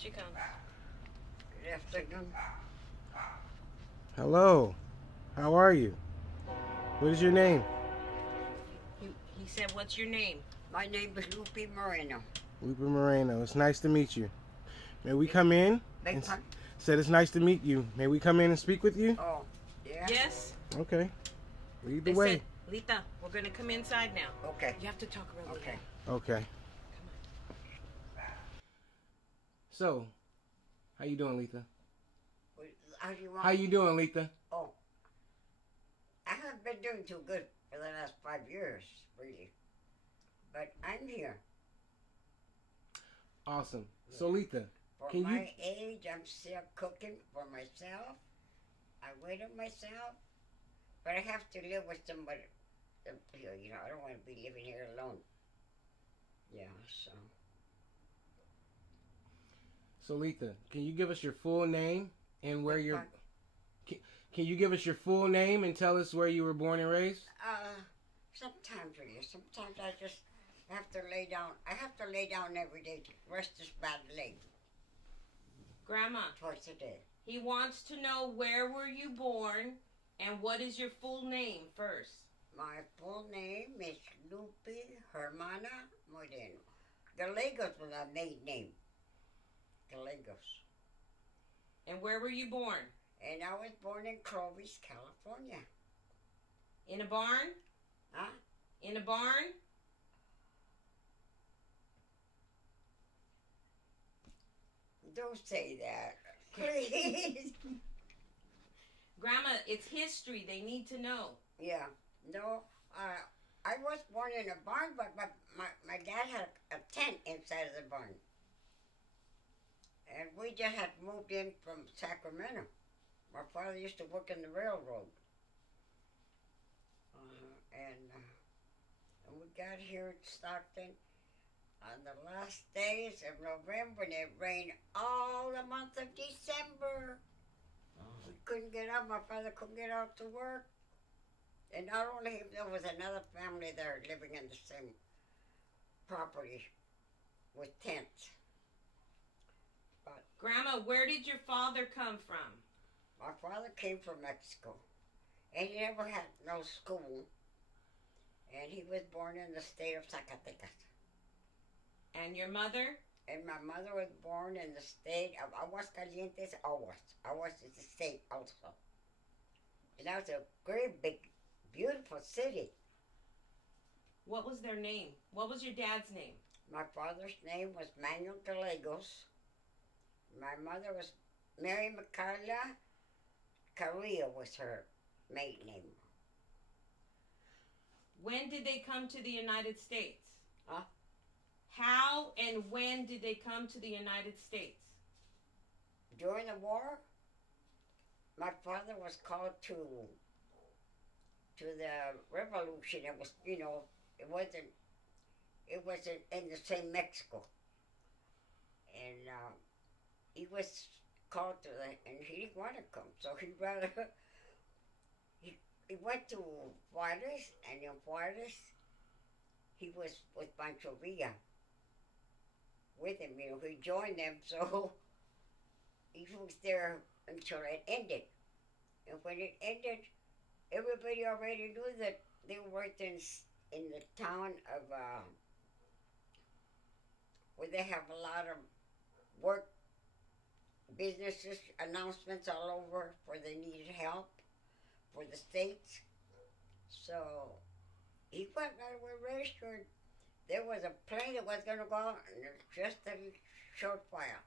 she comes. Good afternoon. Hello. How are you? What is your name? He said, what's your name? My name is Lupe Moreno. Lupe Moreno. It's nice to meet you. May we come in? Said it's nice to meet you. May we come in and speak with you? Oh, yeah? Yes? Okay. Lead the They way. said, Lita, we're going to come inside now. Okay. You have to talk real Okay. Okay. So, how you doing, Letha? How do you want? How you doing, Letha? Oh, I haven't been doing too good for the last 5 years, really. But I'm here. Awesome. So, Letha, For can my you... age, I'm still cooking for myself. I wait on myself. But I have to live with somebody. You know, I don't want to be living here alone. Yeah, so. So, Letha, can you give us your full name and where you're... Can you give us your full name and tell us where you were born and raised? Sometimes really. Sometimes I just have to lay down. I have to lay down every day to rest this bad leg. Grandma. Twice a day. He wants to know where were you born and what is your full name first. My full name is Lupe Hermana Moreno. Gallegos was a maiden name. Gallegos. And where were you born? And I was born in Clovis, California. In a barn? Huh? In a barn? Don't say that, please. Grandma, it's history. They need to know. Yeah. No, I was born in a barn, but my dad had a tent inside of the barn. And we just had moved in from Sacramento. My father used to work in the railroad. And we got here at Stockton on the last days of November, and it rained all the month of December. We couldn't get out. My father couldn't get out to work. And not only him, there was another family there living in the same property with tents. But Grandma, where did your father come from? my father came from Mexico, and he never had no school. And he was born in the state of Zacatecas. And your mother? And my mother was born in the state of Aguascalientes, Aguas is the state also. And that was a great big, beautiful city. What was their name? What was your dad's name? My father's name was Manuel Gallegos. My mother was Mary Micaela Carrillo was her maiden name. When did they come to the United States? Huh? How and when did they come to the United States? During the war, my father was called to the revolution. It was, you know, it wasn't in the same Mexico. And he was called to that, and he didn't want to come, so he rather, he went to Juarez, and in Juarez, he was with Pancho Villa with him, you know, he joined them, so he was there until it ended. And when it ended, everybody already knew that they worked in the town of, where they have a lot of work, businesses, announcements all over where they needed help for the states. So he went right away registered. There was a plane that was going to go out in just a short while.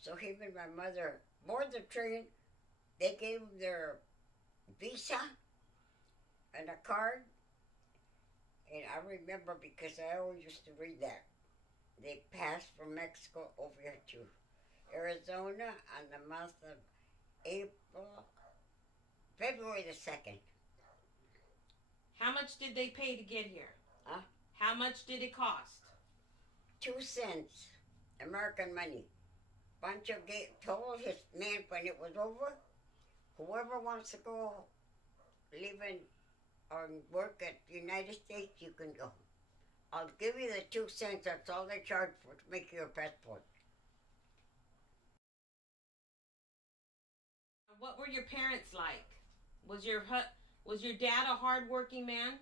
So him and my mother boarded the train. They gave him their visa and a card. And I remember because I always used to read that. They passed from Mexico over here to Arizona on the month of February the 2nd. How much did they pay to get here? Huh? How much did it cost? 2 cents American money. Pancho told his men when it was over, whoever wants to go live in or work at the United States, you can go. I'll give you the 2 cents. That's all they charge for to make you a passport. What were your parents like? Was your dad a hardworking man?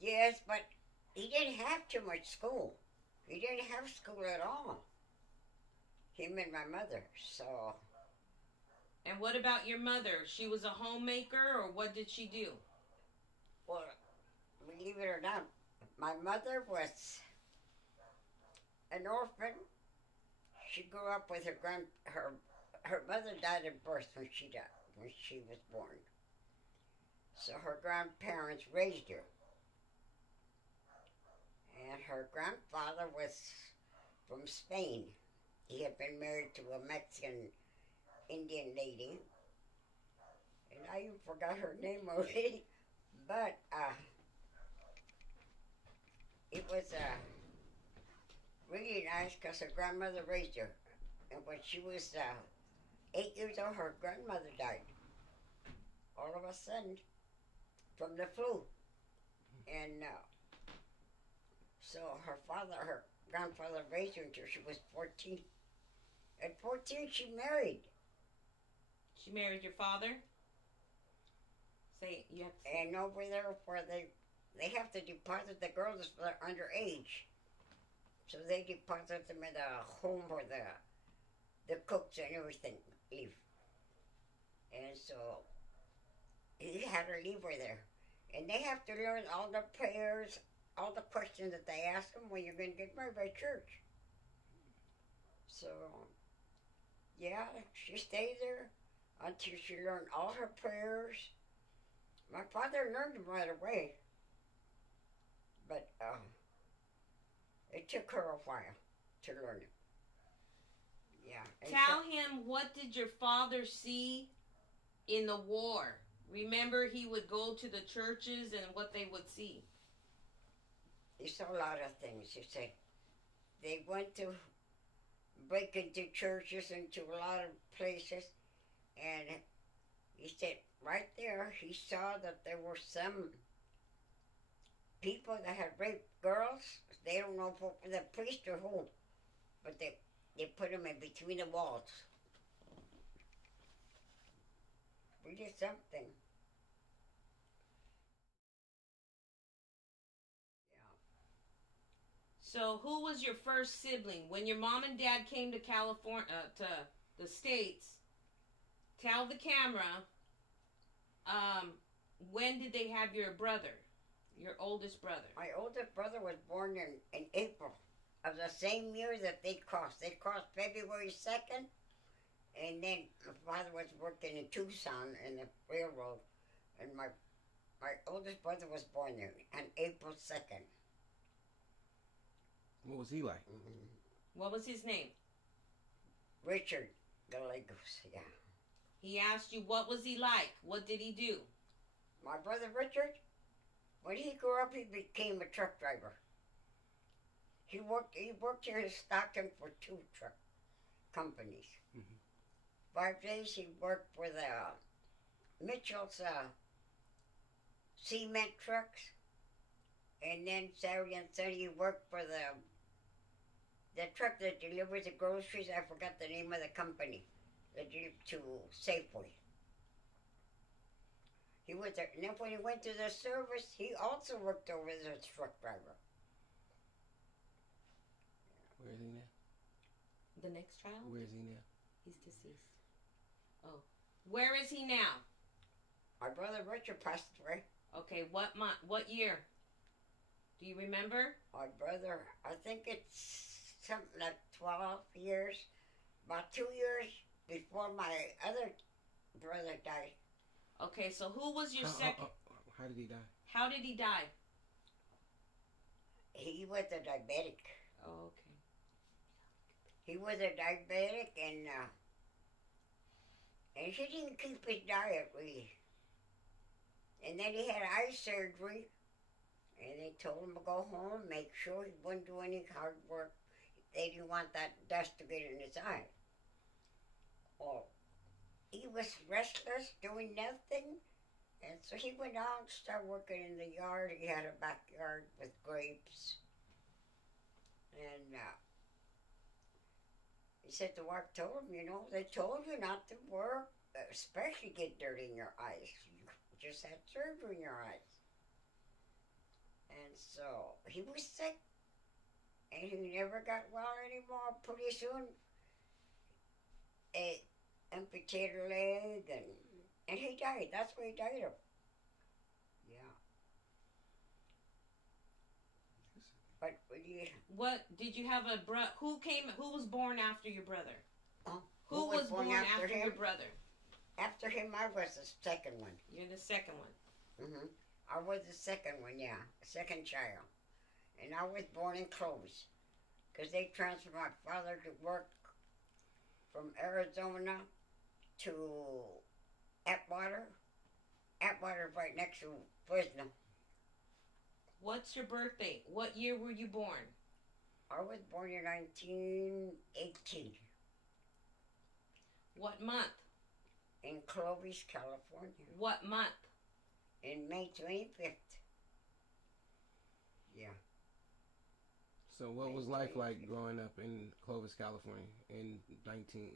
Yes, but he didn't have too much school. He didn't have school at all. Him and my mother, so... And what about your mother? She was a homemaker, or what did she do? Well, believe it or not, my mother was an orphan. She grew up with her mother died at birth when she was born. So her grandparents raised her. And her grandfather was from Spain. He had been married to a Mexican Indian lady. And I even forgot her name already. But it was really nice because her grandmother raised her. And when she was 8 years old, her grandmother died. All of a sudden, from the flu. And so her grandfather raised her until she was 14. At 14, she married. She married your father? Say, you have to say. And over there where they have to deposit the girls if they're underage. So they deposit them in the home where the cooks and everything live. And so he had her leave her there. And they have to learn all the prayers, all the questions that they ask them when you're going to get married by church. So, yeah, she stayed there until she learned all her prayers. My father learned them right away. But it took her a while to learn it. Yeah. Tell him, what did your father see in the war? Remember, he would go to the churches and what they would see. He saw a lot of things. He said they went to break into churches and to a lot of places. And he said right there, he saw that there were some people that had raped girls. They don't know if it was the priest or who, but they put them in between the walls. We did something. Yeah. So, who was your first sibling? When your mom and dad came to California, to the States, tell the camera, when did they have your brother, your oldest brother? My oldest brother was born in April of the same year that they crossed. They crossed February 2nd. And then my father was working in Tucson in the railroad, and my oldest brother was born there on April 2nd. What was he like? Mm-hmm. What was his name? Richard Gallegos, yeah. He asked you, what was he like? What did he do? My brother Richard, when he grew up, he became a truck driver. He worked here in Stockton for 2 truck companies. Mm-hmm. 5 days he worked for the Mitchell's cement trucks. And then Saturday and Sunday he worked for the truck that delivers the groceries. I forgot the name of the company. That delivered to Safeway. He was there. And then when he went to the service, he also worked over as a truck driver. Where is he now? The next child? Where is he now? He's deceased. Oh. Where is he now? My brother Richard passed away. Okay, what month? What year? Do you remember? My brother, I think it's something like 12 years. About 2 years before my other brother died. Okay, so who was your second? How did he die? How did he die? He was a diabetic. Oh, okay. He was a diabetic, and he didn't keep his diet really. And then he had eye surgery, and they told him to go home, make sure he wouldn't do any hard work. They didn't want that dust to get in his eye. Well, he was restless, doing nothing, and so he went out and started working in the yard. He had a backyard with grapes, and he said the wife told him, they told you not to work, especially get dirt in your eyes. You just had surgery in your eyes. And so he was sick. And he never got well anymore. Pretty soon, it amputated a leg, and he died. That's what he died of. Yeah. But what did you have a brother? Who was born after your brother? Who was born after him? Your brother? After him, I was the second one. You're the second one. Mhm. I was the second one. Yeah, second child, and I was born in Clovis, because they transferred my father to work from Arizona to Atwater. Atwater right next to Fresno. What's your birthday? What year were you born? I was born in 1918. What month? In Clovis, California. What month? In May 25th. Yeah. So what was life like growing up in Clovis, California in 19?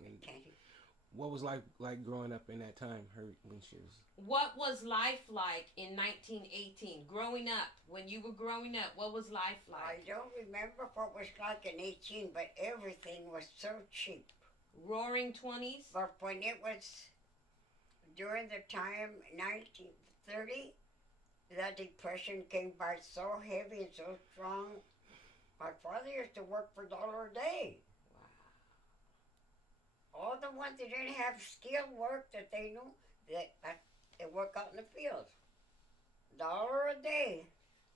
What was life like growing up in that time? When she was. What was life like in 1918? Growing up, when you were growing up, what was life like? I don't remember what it was like in 18, but everything was so cheap. Roaring 20s. But when it was during the time 1930, that depression came by so heavy and so strong. My father used to work for $1 a day. Wow. All the ones that didn't have skilled work that they knew, that they work out in the fields. $1 a day.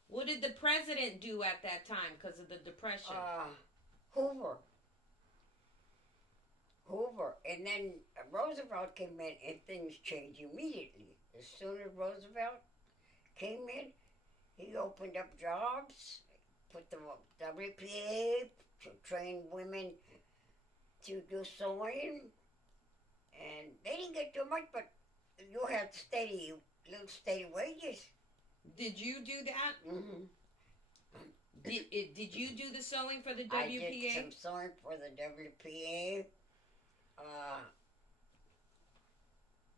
What did the president do at that time because of the depression? Hoover. And then Roosevelt came in and things changed immediately. As soon as Roosevelt came in, he opened up jobs, put the WPA to train women to do sewing, and they didn't get too much, but you had little steady wages. Did you do that? Mm-hmm. Did you do the sewing for the WPA? I did some sewing for the WPA.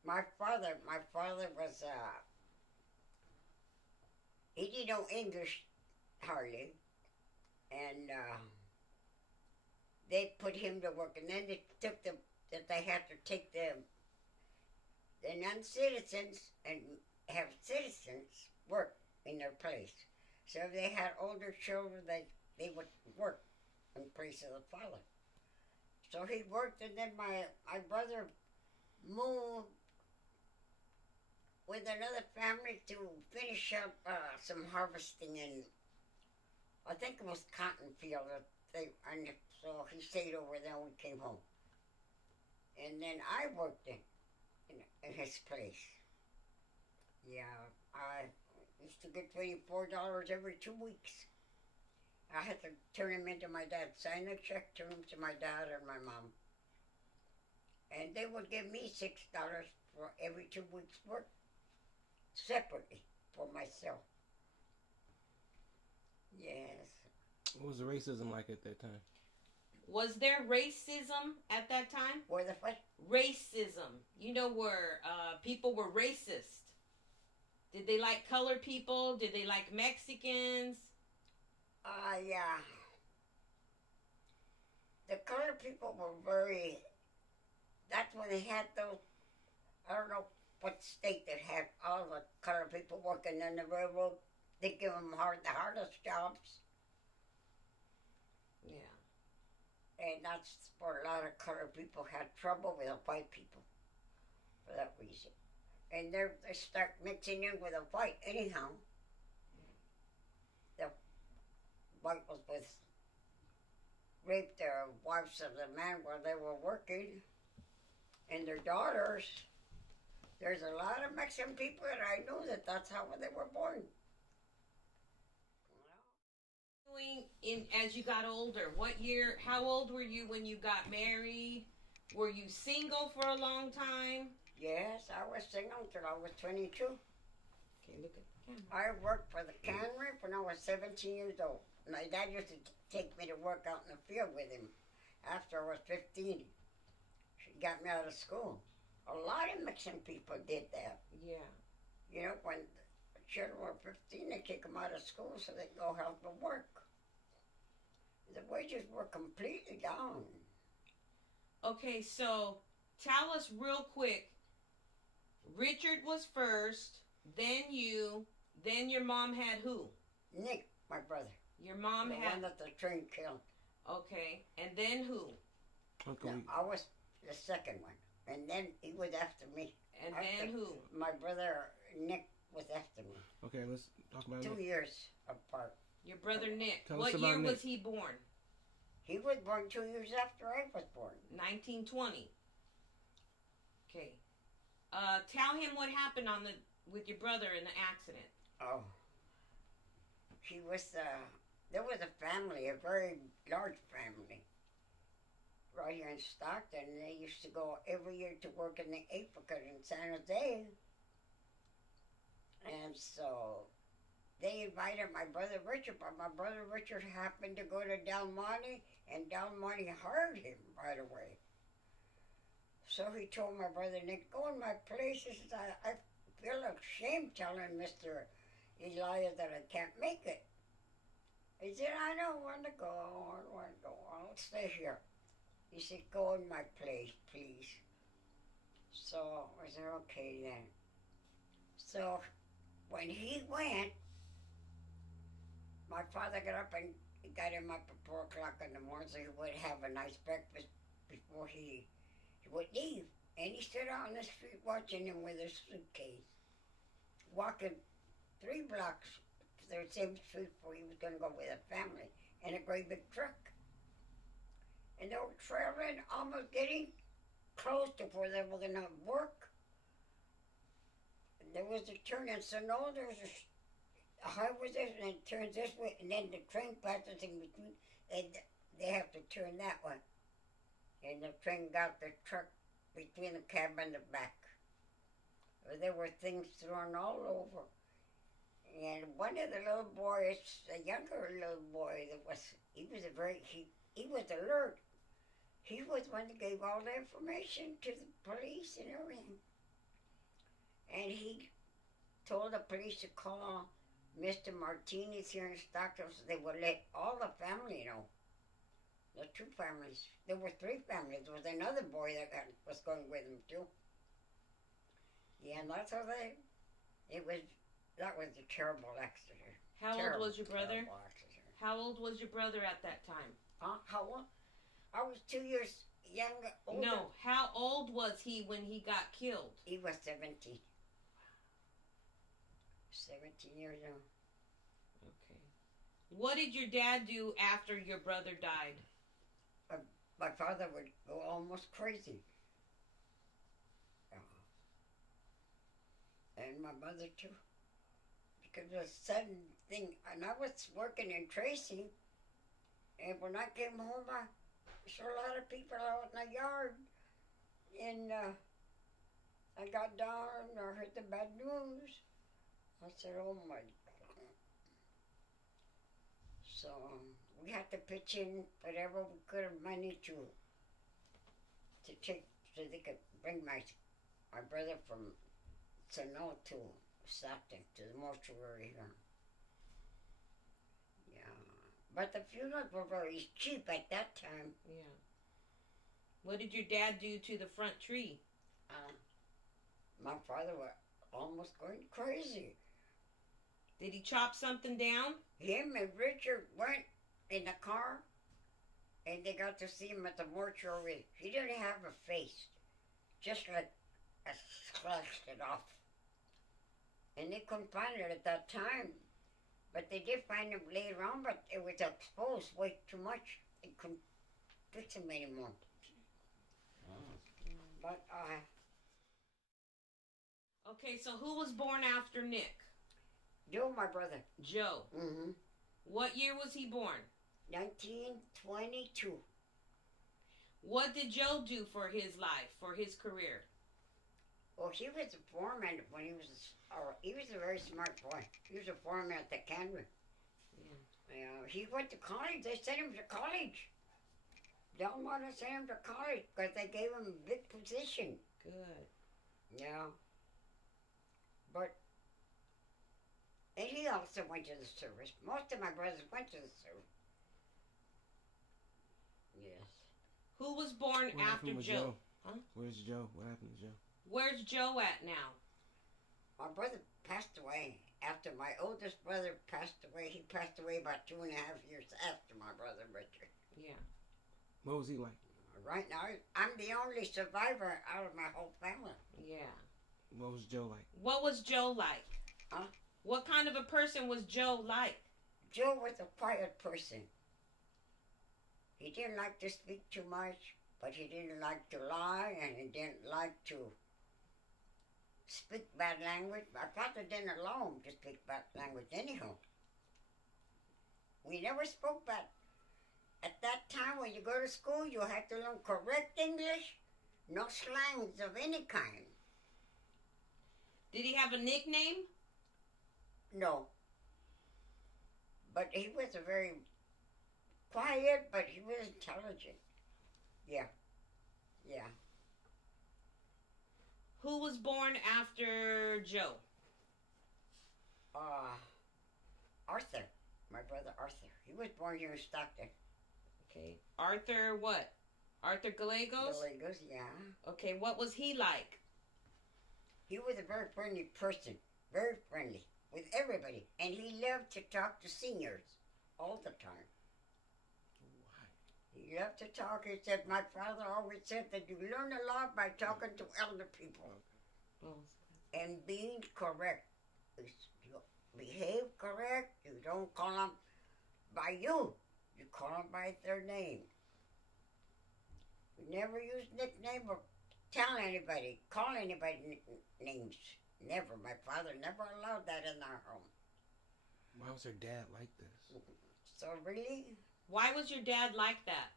My father was, he didn't know English hardly, and they put him to work, and then they took that they had to take the non-citizens and have citizens work in their place. So if they had older children, they would work in place of the father. So he worked, and then my brother moved with another family to finish up some harvesting in, I think it was cotton field. And so he stayed over there when we came home. And then I worked in his place. Yeah, I used to get $24 every 2 weeks. I had to turn him into my dad, sign the check, turn him to my dad and my mom. And they would give me $6 for every 2 weeks' work, separately for myself. Yes. What was the racism like at that time? Was there racism at that time? Where the what? Racism. You know, where people were racist. Did they like colored people? Did they like Mexicans? Yeah. The colored people were very, that's when they had those, I don't know what state that had all the colored people working in the railroad. They give them the hardest jobs. Yeah. And that's where a lot of colored people had trouble with the white people for that reason. And they start mixing in with the white anyhow. The white was raped their wives of the man while they were working, and their daughters. There's a lot of Mexican people that I know that's how they were born. As you got older, what year, how old were you when you got married? Were you single for a long time? Yes, I was single until I was 22. Okay, look at the camera. I worked for the cannery when I was 17 years old. My dad used to take me to work out in the field with him after I was 15. She got me out of school. A lot of Mexican people did that. Yeah. You know, when children were 15, they take them out of school so they can go help them work. The wages were completely down. Okay, so tell us real quick. Richard was first, then you, then your mom had who? Nick, my brother. Your mom the had one that the train killed. Okay, and then who? Okay. No, I was the second one, and then he was after me. And then who? My brother Nick was after me. Okay, let's talk about 2 Nick. years apart. Your brother Nick. Tell us What about year Nick. was he born? He was born 2 years after I was born. 1920. Okay. Tell him what happened with your brother in the accident. Oh. He was, there was a family, a very large family, right here in Stockton. And they used to go every year to work in the apricot in San Jose. And so they invited my brother Richard, but my brother Richard happened to go to Del Monte, and Del Monte hired him right away. So he told my brother Nick, go in my place. He says, I feel ashamed telling Mr. Elijah that I can't make it. He said, I don't want to go. I don't want to go. I'll stay here. He said, go in my place, please. So I said, okay then. So when he went, my father got up and he got him up at 4 o'clock in the morning so he would have a nice breakfast before he would leave. And he stood out on the street watching him with a suitcase, walking 3 blocks to the same street where he was going to go with a family in a great big truck. And they were traveling, almost getting close to where they were going to work. And there was a turn, and so no, there was a highway this, and it turns this way, and then the train passes in between, and they have to turn that way. And the train got the truck between the cab and the back. There were things thrown all over. And one of the little boys, a younger little boy, he was alert. He was one that gave all the information to the police and everything. And he told the police to call Mr. Martinez here in Stockton so they would let all the family know. The 2 families. There were 3 families. There was another boy that was going with him too. Yeah, and that's how that was a terrible accident. How old was your brother? Terrible accident. How old was your brother at that time? How old? I was 2 years younger. Older. No, how old was he when he got killed? He was 17. 17 years old. Okay. What did your dad do after your brother died? My father would go almost crazy. And my mother too. Because it was a sudden thing. And I was working in Tracy. And when I came home, I saw a lot of people out in the yard. And I got down and I heard the bad news. I said, oh my God. So we had to pitch in whatever we could of money to take, so they could bring my brother from Sonoma to Stockton, to the mortuary here. Yeah. But the funerals were very cheap at that time. Yeah. What did your dad do to the front tree? My father was almost going crazy. Did he chop something down? Him and Richard went in the car, and they got to see him at the mortuary. He didn't have a face, just like slashed it off. And they couldn't find it at that time. But they did find him later on, but it was exposed way too much. They couldn't fix him anymore. But, Okay, so who was born after Nick? Joe, my brother. Joe. Mm-hmm. What year was he born? 1922. What did Joe do for his life, for his career? Well, he was a foreman when he was a very smart boy. He was a foreman at the cannery. Yeah. He went to college. They sent him to college. Del Monte sent him to college because they gave him big position. Good. Yeah. But, and he also went to the service. Most of my brothers went to the service. Yes. Who was born What after happened with Joe? Joe? Huh? Where's Joe? What happened to Joe? Where's Joe at now? My brother passed away after my oldest brother passed away. He passed away about 2.5 years after my brother Richard. Yeah. What was he like? Right now, I'm the only survivor out of my whole family. Yeah. What was Joe like? What was Joe like? Huh? What kind of a person was Joe like? Joe was a quiet person. He didn't like to speak too much, but he didn't like to lie, and he didn't like to speak bad language. My father didn't allow him to speak bad language anyhow. We never spoke bad. At that time, when you go to school, you had to learn correct English, no slangs of any kind. Did he have a nickname? No. But he was a very quiet, but he was intelligent. Yeah. Yeah. Who was born after Joe? Arthur. My brother Arthur. He was born here in Stockton. Okay. Arthur what? Arthur Gallegos? Gallegos, yeah. Okay, what was he like? He was a very friendly person. Very friendly. With everybody. And he loved to talk to seniors. All the time. Why? He loved to talk. He said, my father always said that you learn a lot by talking to elder people. Oh. And being correct. You behave correct. You don't call them by you. You call them by their name. You never use nickname or tell anybody, call anybody names. Never. My father never allowed that in our home. Why was her dad like this? So really, Why was your dad like that?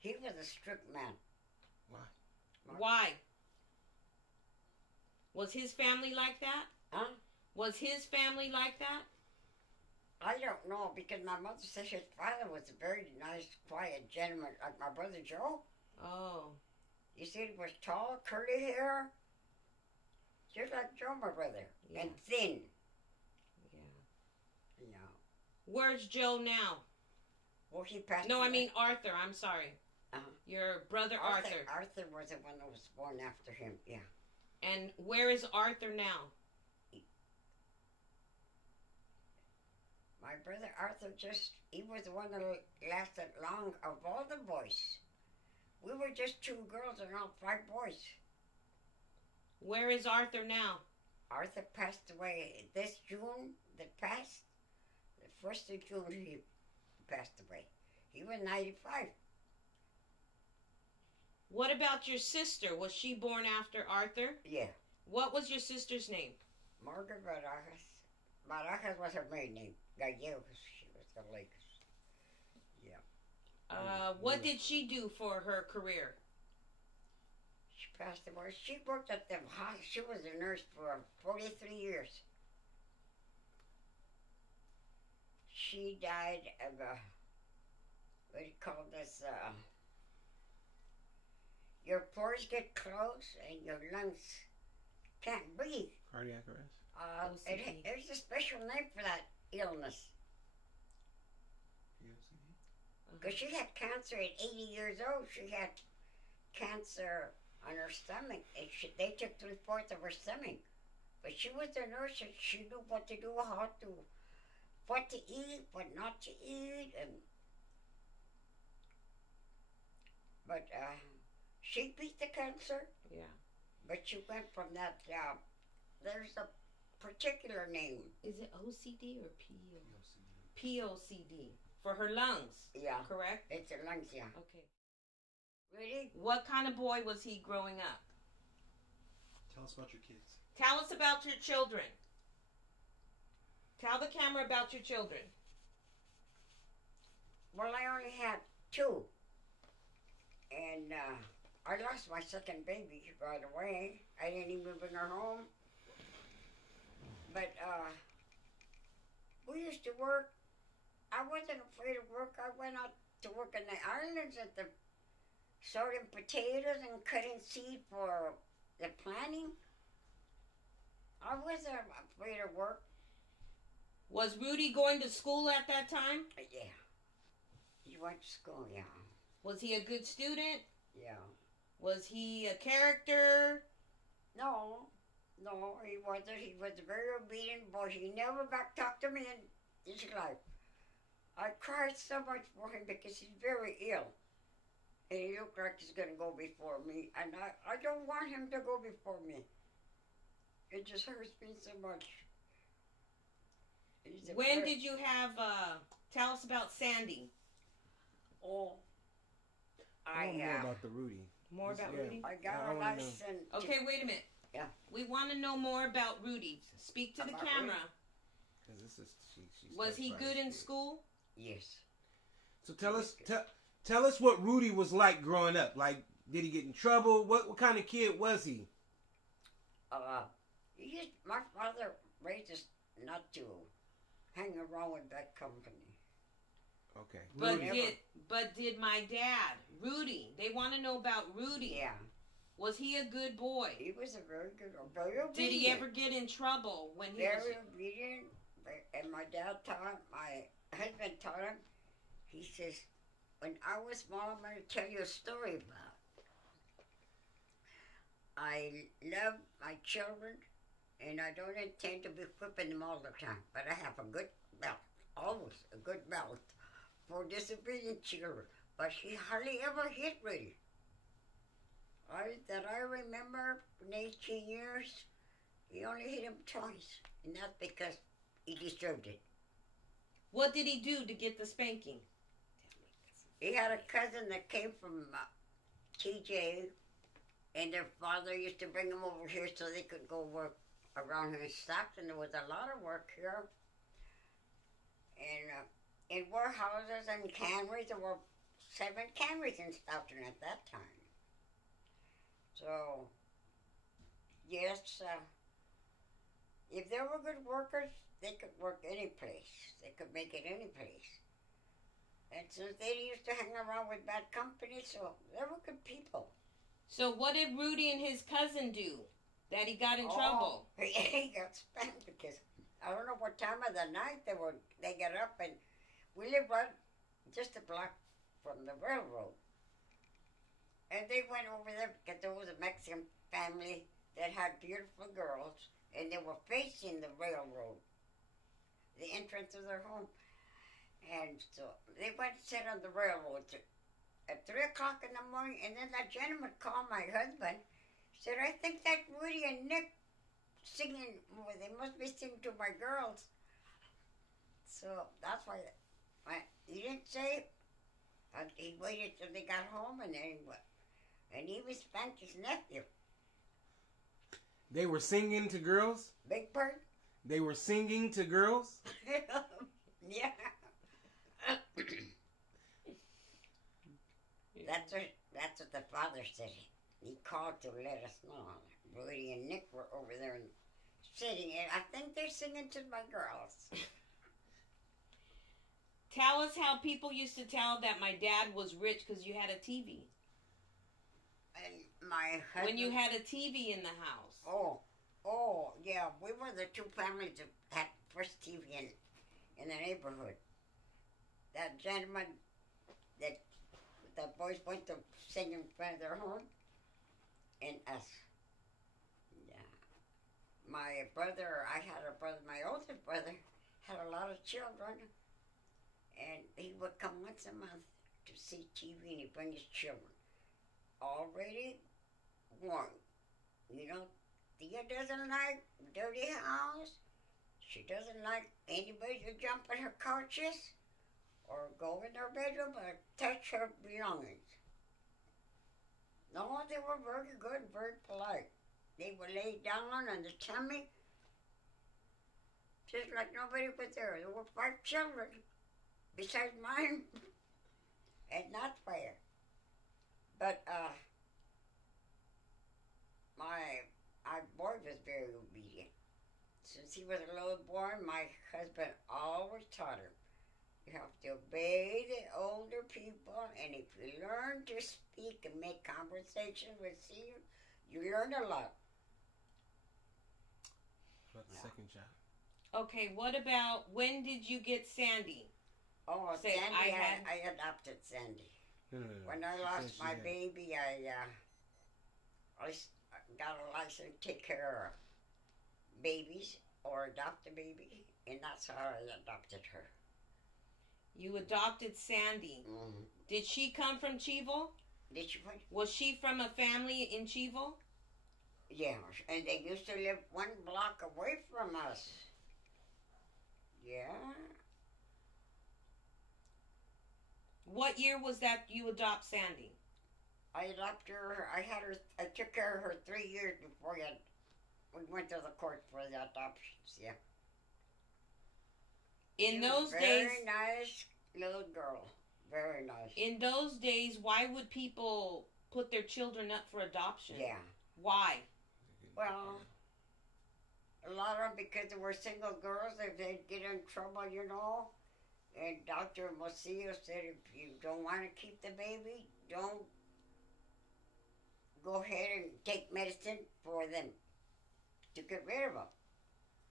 he was a strict man. Why? Why? Was his family like that? Huh? Was his family like that? I don't know, because my mother said his father was a very nice, quiet gentleman, like my brother Joe. Oh. You see, he was tall, curly hair, just like Joe, my brother, Yeah. and thin. Yeah. Yeah. Where's Joe now? Well, he passed No, away. I mean Arthur. I'm sorry. Uh-huh. Your brother Arthur. Arthur was the one that was born after him, yeah. And where is Arthur now? My brother Arthur he was the one that lasted long of all the boys. We were just 2 girls and all 5 boys. Where is Arthur now? Arthur passed away this June that passed. The 1st of June he passed away. He was 95. What about your sister? Was she born after Arthur? Yeah. What was your sister's name? Margaret Barajas. Barajas was her maiden name. Gallegos. She was Gallegos. Yeah. What did she do for her career? She passed away. She worked at the hospital. She was a nurse for 43 years. She died of what do you call this? Your pores get closed and your lungs can't breathe. Cardiac arrest? There's a special name for that illness. Because she had cancer at 80 years old. She had cancer on her stomach. They took 3/4 of her stomach. But she was a nurse and she knew what to do, what to eat, what not to eat. But she beat the cancer. Yeah. But she went from that, there's a particular name. Is it OCD or POCD? For her lungs. Yeah. Correct? It's her lungs, yeah. Okay. Ready? What kind of boy was he growing up? Tell us about your kids. Tell us about your children. Tell the camera about your children. Well, I only had 2. And I lost my second baby right away. I didn't even bring her home. But we used to work. I wasn't afraid of work. I went out to work in the islands at the sorting potatoes and cutting seed for the planting. I wasn't afraid of work. Was Rudy going to school at that time? Yeah. He went to school, yeah. Was he a good student? Yeah. Was he a character? No, he wasn't. He was a very obedient boy. He never back talked to me in his life. I cried so much for him because he's very ill. And he looked like he's going to go before me. And I don't want him to go before me. It just hurts me so much. When did you have, tell us about Sandy. Oh, I want more about the Rudy. More about Rudy? I got a license. Okay, wait a minute. Yeah. We want to know more about Rudy. Speak to the camera. Was he good in school? Yes. So tell us what Rudy was like growing up. Like, did he get in trouble? What kind of kid was he? My father raised us not to hang around with that company. Okay. But did my dad, Rudy, they want to know about Rudy. Yeah. Was he a good boy? He was a very obedient. Did he ever get in trouble when he was... Very obedient. And my dad taught, my husband taught him. He says, when I was small, I'm going to tell you a story about. I love my children, and I don't intend to be whipping them all the time. But I have a good belt, always a good belt for disobedient children. But he hardly ever hit Rudy. That I remember in 18 years, he only hit him twice. And that's because he deserved it. What did he do to get the spanking? He had a cousin that came from TJ, and their father used to bring them over here so they could go work around here in Stockton. There was a lot of work here. And in warehouses and canneries, there were 7 canneries in Stockton at that time. So, yes, if they were good workers, they could work any place. They could make it any place. And since they used to hang around with bad companies, so they were good people. So what did Rudy and his cousin do that he got in trouble? He got spanked because I don't know what time of the night they got up, and we lived right just a block from the railroad. And they went over there because there was a Mexican family that had beautiful girls, and they were facing the railroad, the entrance of their home. And so they went to sit on the railroad at 3 o'clock in the morning, and then that gentleman called my husband, said, I think that Rudy and Nick singing, well, they must be singing to my girls. So that's why he didn't say, he waited till they got home, and then and he was spanked his nephew. They were singing to girls? Big bird? They were singing to girls? Yeah. That's what the father said. He called to let us know. Rudy and Nick were over there sitting, and I think they're singing to my girls. Tell us how people used to tell that my dad was rich because you had a TV. And my husband... When you had a TV in the house. Oh, yeah. We were the 2 families that had first TV in the neighborhood. That gentleman that the boys went to sing in front of their home, and us. Yeah. My brother, I had a brother, my oldest brother, had a lot of children, and he would come once a month to see TV, and he'd bring his children. Already warned. You know, Thea doesn't like dirty house. She doesn't like anybody to jump on her couches or go in her bedroom or touch her belongings. No, they were very good, very polite. They would lay down on the tummy just like nobody was there. There were 5 children besides mine and not fair. But my boy was very obedient. Since he was a little boy, my husband always taught him, You have to obey the older people, and if you learn to speak and make conversation with you, you learn a lot. About the second child. Okay, what about when did you get Sandy? Oh, Say, Sandy, I adopted Sandy. No. When I She lost said she my had- baby, I got a license to take care of babies or adopt a baby, and that's how I adopted her. You adopted Sandy. Mm-hmm. Did she come from Chivo? Did she put? Was she from a family in Chivo? Yeah, and they used to live 1 block away from us. Yeah. What year was that you adopt Sandy? I adopted her. I took care of her 3 years before we went to the court for the adoptions. Yeah. In She was those days, very nice little girl. Very nice. in those days, why would people put their children up for adoption? Yeah. Why? Well, a lot of them because they were single girls, if they'd get in trouble, you know. And Dr. Mosillo said, if you don't want to keep the baby, don't go ahead and take medicine for them to get rid of them.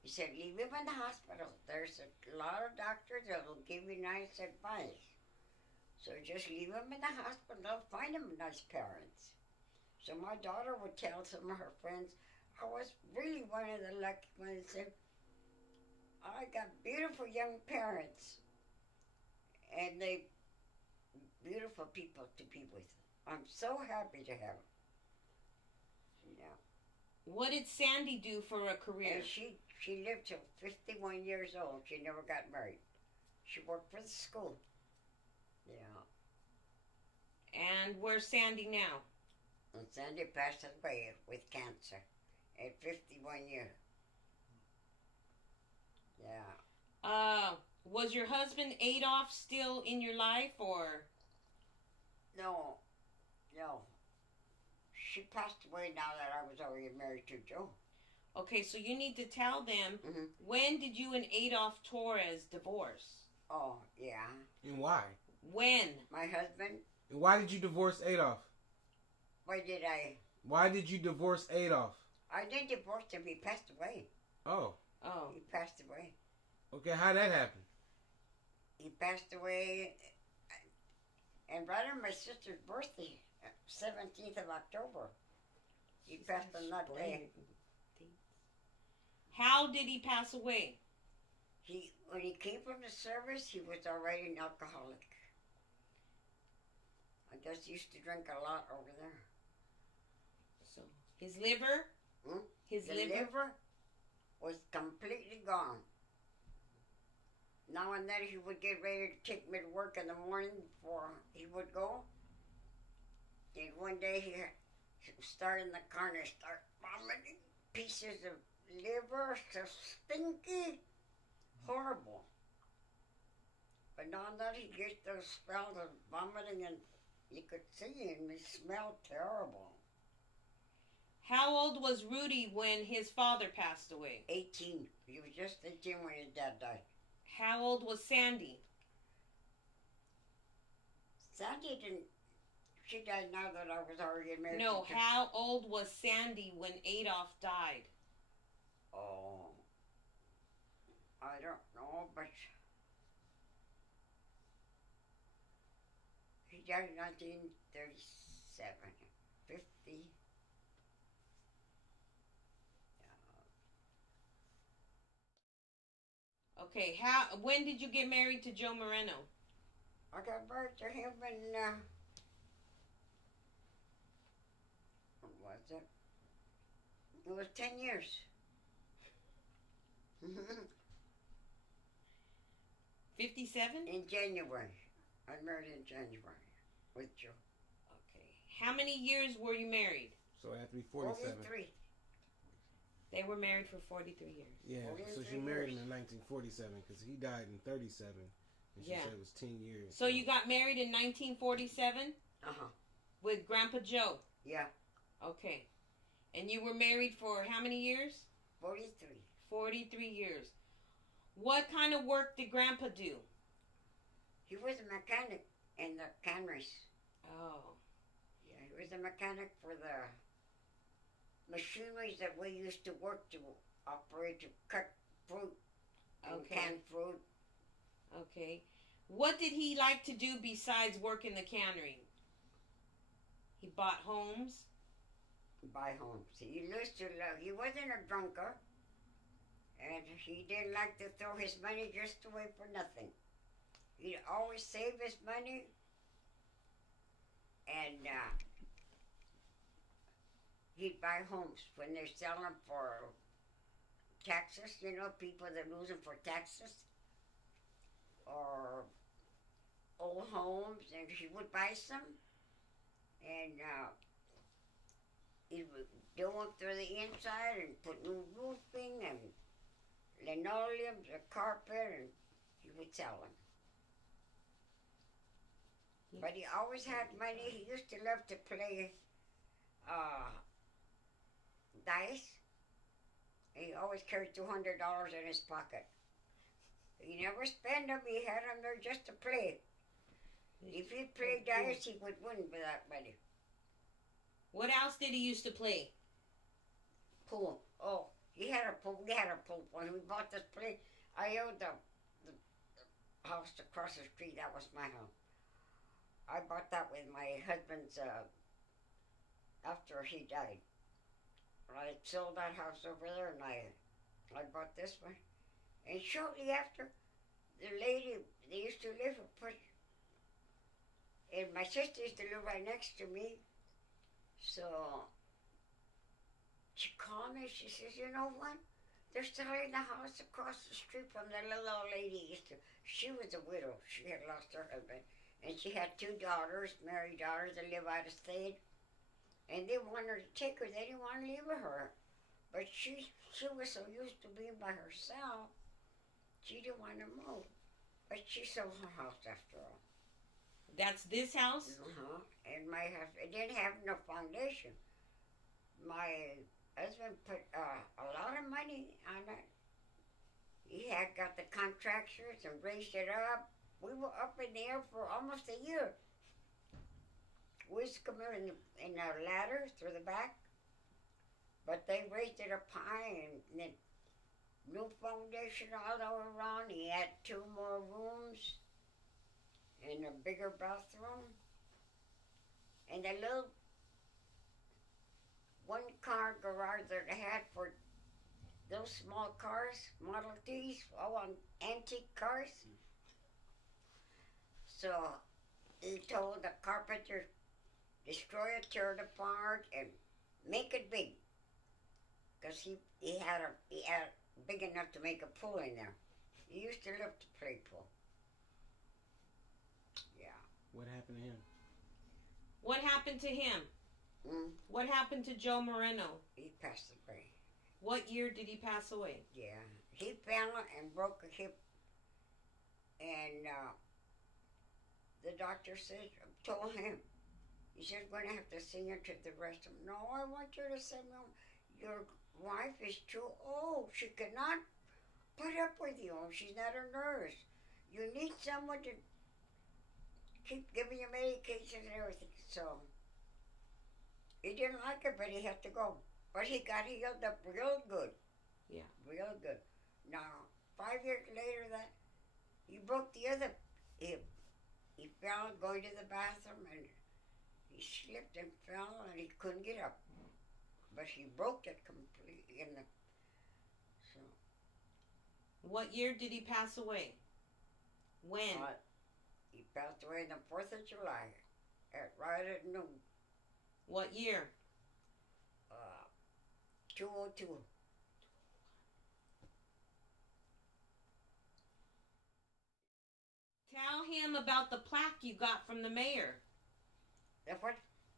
He said, leave them in the hospital. There's a lot of doctors that will give you nice advice. So just leave them in the hospital. They'll find them nice parents. So my daughter would tell some of her friends, I was really one of the lucky ones. And I got beautiful young parents. And they beautiful people to be with. I'm so happy to have them. Yeah. What did Sandy do for a career? And she lived till 51 years old. She never got married. She worked for the school. Yeah. And where's Sandy now? And Sandy passed away with cancer at 51 years. Yeah. Was your husband Adolf still in your life, or? No. She passed away now that I was already married to Joe. Okay, so you need to tell them, Mm-hmm. when did you and Adolf Torres divorce? Oh, yeah. And why? When? My husband, And why did you divorce Adolf? why did I? Why did you divorce Adolf? I didn't divorce him. He passed away. Oh. Oh. He passed away. Okay, how'd that happen? He passed away, and right on my sister's birthday, 17th of October. He passed on that day. How did he pass away? When he came from the service, he was already an alcoholic. I guess he used to drink a lot over there. So his liver? Hmm? His The liver? liver was completely gone. Now and then he would get ready to take me to work in the morning before he would go. And one day he started in the car and started vomiting pieces of liver, so stinky, horrible. But now that he gets those spells of vomiting, and you could see him, he smelled terrible. How old was Rudy when his father passed away? 18. He was just 18 when his dad died. How old was Sandy? Sandy didn't. She died now that I was already married. No, to how old was Sandy when Adolf died? Oh, I don't know, but he died in 1937, 50. Okay, when did you get married to Joe Moreno? I got married to him in, what was it? It was 10 years. 57? In January. I married in January with Joe. Okay. How many years were you married? So it had to be 47. 43. They were married for 43 years. Yeah, so she 43 married years. him in 1947 because he died in 37. And she Yeah. said it was 10 years. So you got married in 1947 Uh-huh. with Grandpa Joe? Yeah. Okay. And you were married for how many years? 43. 43 years. What kind of work did Grandpa do? He was a mechanic in the canneries. Oh. Yeah, he was a mechanic for the machineries that we used to work to operate to cut fruit and can fruit. Okay. What did he like to do besides work in the cannery? He bought homes? Buy homes. He used to love, he wasn't a drunkard, and he didn't like to throw his money just away for nothing. He'd always save his money, and he'd buy homes when they're selling for taxes, you know, people that lose them for taxes, or old homes, and he would buy some, and he would do them through the inside and put new roofing and linoleum, the carpet, and he would sell them. But he always had money. He used to love to play dice. He always carried $200 in his pocket. He never spent them. He had them there just to play. If he played dice, he would win with that money. What else did he used to play? Pool. Oh, he had a pool. We had a pool. When we bought this place, I owned the house across the street. That was my house. I bought that with my husband's, after he died. I sold that house over there, and I bought this one. And shortly after, the lady, they used to live, and my sister used to live right next to me. So she called me. She says, "You know what? They're selling the house across the street from the little old lady used to." She was a widow. She had lost her husband, and she had 2 daughters, married daughters, that live out of state. And they wanted her to take her. They didn't want to leave her, but she was so used to being by herself, she didn't want to move. But she sold her house after all. That's this house? Uh-huh. And my husband, it didn't have no foundation. My husband put a lot of money on it. He had got the contractors and raised it up. We were up in the air for almost a year. We used to come in a ladder through the back, but they raised it up high, and then new foundation all around. He had 2 more rooms and a bigger bathroom, and a little 1-car garage that they had for those small cars, Model Ts, all on antique cars. So he told the carpenter, destroy it, tear it apart, and make it big. Because he had big enough to make a pool in there. He used to love to play pool. Yeah. What happened to him? What happened to him? What happened to Joe Moreno? He passed away. What year did he pass away? Yeah. He fell and broke a hip. And the doctor said, told him, he said, we're going to have to send you to the rest of them. No, I want you to send me home. Your wife is too old. She cannot put up with you. She's not a nurse. You need someone to keep giving you medication and everything. So he didn't like it, but he had to go. But he got healed up real good. Yeah. Real good. Now, 5 years later, that he broke the other hip. He fell going to the bathroom, and he slipped and fell, and he couldn't get up. But he broke it completely in the. So. What year did he pass away? When? He passed away on the 4th of July, right at noon. What year? 202. Tell him about the plaque you got from the mayor. The what?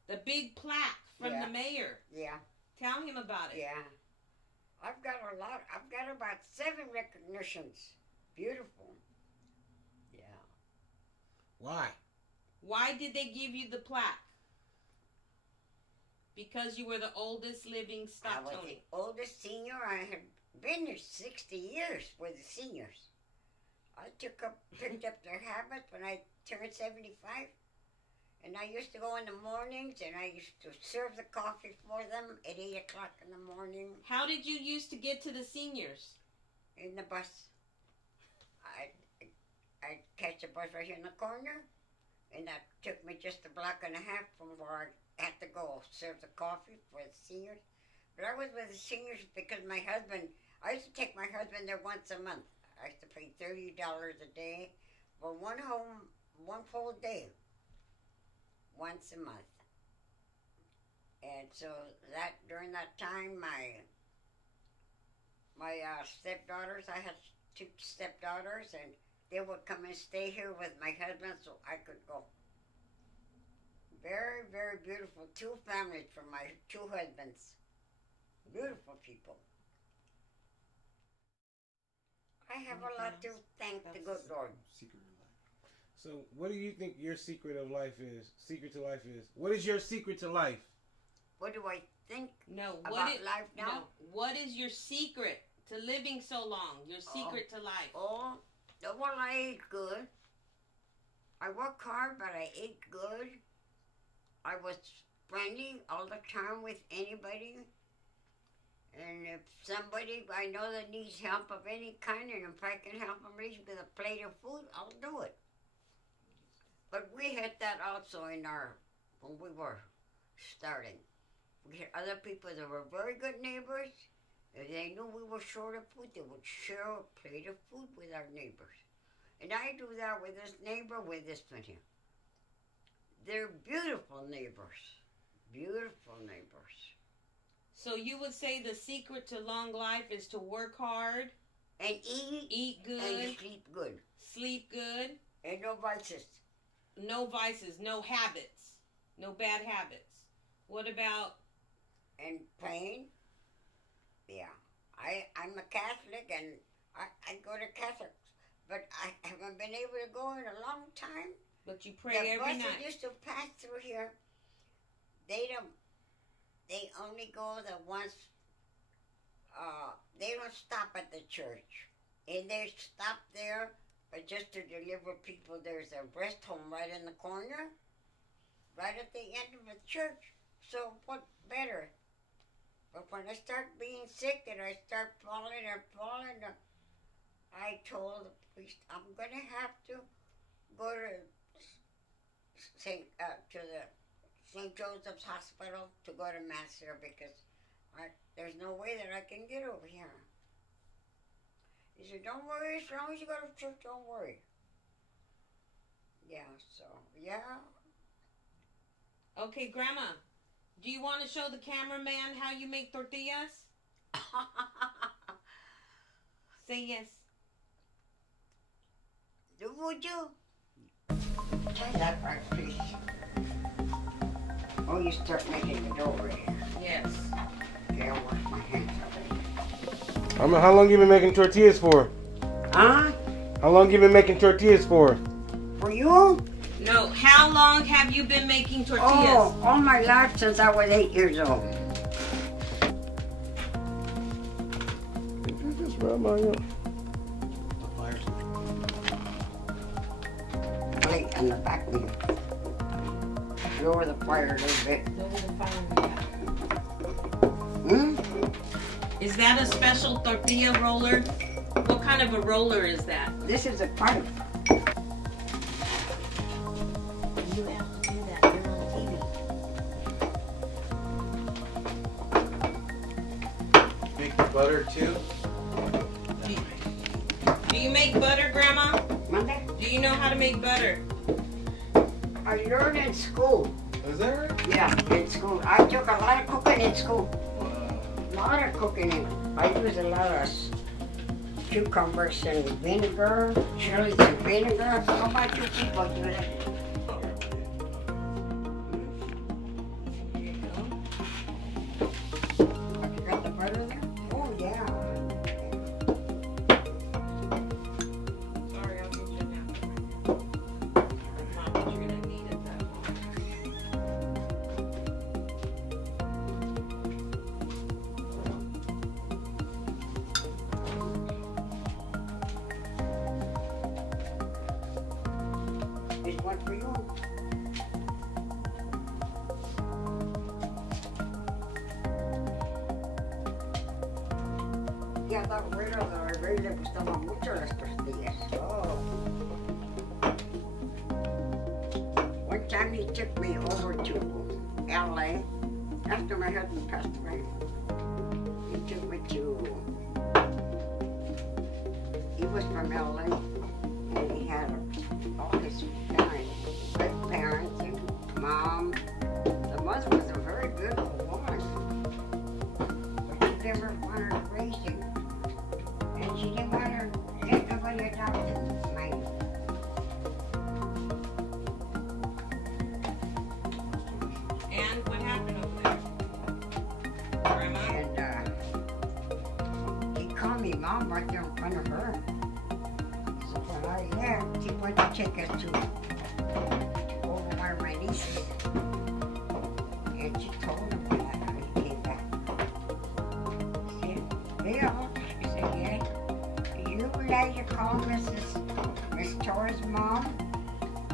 The big plaque from the mayor. Yeah. Tell him about it. Yeah. I've got a lot. I've got about 7 recognitions. Beautiful. Yeah. Why? Why did they give you the plaque? Because you were the oldest living Stocktonian. I was the oldest senior. I had been here 60 years for the seniors. picked up their habits when I turned 75. And I used to go in the mornings and I used to serve the coffee for them at 8 o'clock in the morning. How did you used to get to the seniors? In the bus. I'd catch a bus right here in the corner, and that took me just a block and a half from where I had to go serve the coffee for the seniors. But I was with the seniors because I used to take my husband there once a month. I used to pay $30 a day for one full day, once a month. And so during that time, my stepdaughters, I had 2 stepdaughters, and they would come and stay here with my husband so I could go. Very, very beautiful. 2 families from my 2 husbands. Beautiful people. I have a lot to thank the good Lord. Secret of life. So, what do you think your secret of life is? Secret to life is? What is your secret to life? What do I think No, about life now? No. What is your secret to living so long? Your secret to life? Oh, well, I ate good. I worked hard, but I ate good. I was friendly all the time with anybody. And if somebody I know that needs help of any kind, and if I can help them reach with a plate of food, I'll do it. But we had that also when we were starting. We had other people that were very good neighbors. If they knew we were short of food, they would share a plate of food with our neighbors. And I do that with this neighbor, with this one here. They're beautiful neighbors. Beautiful neighbors. So you would say the secret to long life is to work hard. And eat good. And sleep good. Sleep good. And no vices. No vices, no habits. No bad habits. What about? And pain. Yeah, I'm a Catholic, and I go to Catholics, but I haven't been able to go in a long time. But you pray every night. The buses used to pass through here. They only go the once. They don't stop at the church, and they stop there, but just to deliver people. There's a rest home right in the corner, right at the end of the church. So what better? But when I start being sick and I start falling, I told the priest I'm going to have to go to the St. Joseph's Hospital to go to Mass here because there's no way that I can get over here. He said, don't worry, as long as you go to church, don't worry. Yeah, so, yeah. Okay, Grandma. Do you want to show the cameraman how you make tortillas? Say yes. Would you? Try that right, please. Oh, you start making the dough right here. Yes. Okay, I'll wash my hands already. How long you been making tortillas for? Huh? How long you been making tortillas for? For you? No, how long have you been making tortillas? Oh, all my life since I was 8 years old. Just rub my The fire's Plate in the back of you. Lower the fire a little bit. Is that a special tortilla roller? What kind of a roller is that? This is a pipe. You have to do that. You're on TV. make the butter too. Do you make butter, Grandma? Monday? Do you know how to make butter? I learned in school. Is that right? Yeah, in school. I took a lot of cooking in school. Wow. A lot of cooking. I use a lot of cucumbers and vinegar, chilies and vinegar. How about you people do that? You got the butter there? Oh, yeah. Sorry, I'll get you a napkin right now. Not that you're gonna need it that long. ya da abuelo de rey le gustaban mucho las tortillas. Oh. One time he took me over to LA after my husband passed away. He took me to, he was from LA and he had all his parents, great parents and mom. The mother was a very good woman, but she never wanted to raise him, and she didn't want to get nobody adopted. Mine. And what happened over there? Grandma? And he called me mom right there in front of her. So yeah, she went to take us to over my nieces. And she told him that when he came back. She said, Bill, she said, yeah, do you like to call Miss Torres mom?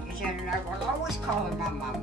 He said, and I will always call her my mom.